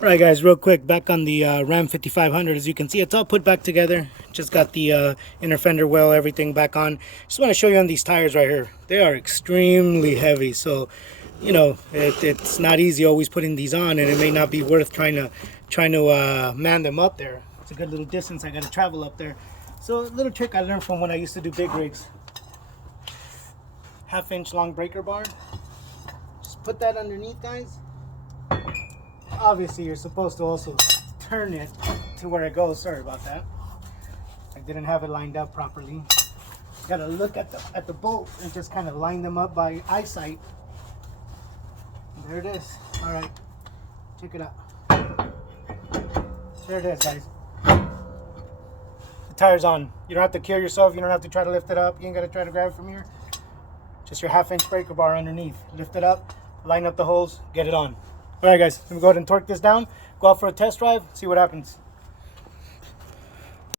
All right, guys, real quick, back on the Ram 5500. As you can see, it's all put back together. Just got the inner fender well, everything back on. Just want to show you on these tires right here. They are extremely heavy, so you know it's not easy always putting these on, and it may not be worth trying to man them up there. It's a good little distance I got to travel up there. So a little trick I learned from when I used to do big rigs. 1/2-inch long breaker bar. Just put that underneath, guys. Obviously, you're supposed to also turn it to where it goes. Sorry about that. I didn't have it lined up properly. Got to look at the bolt and just kind of line them up by eyesight. There it is. All right, check it out. There it is, guys. The tire's on. You don't have to kill yourself. You don't have to try to lift it up. You ain't got to try to grab it from here. Just your 1/2-inch breaker bar underneath. Lift it up, line up the holes, get it on. All right, guys, let me go ahead and torque this down, go out for a test drive, see what happens.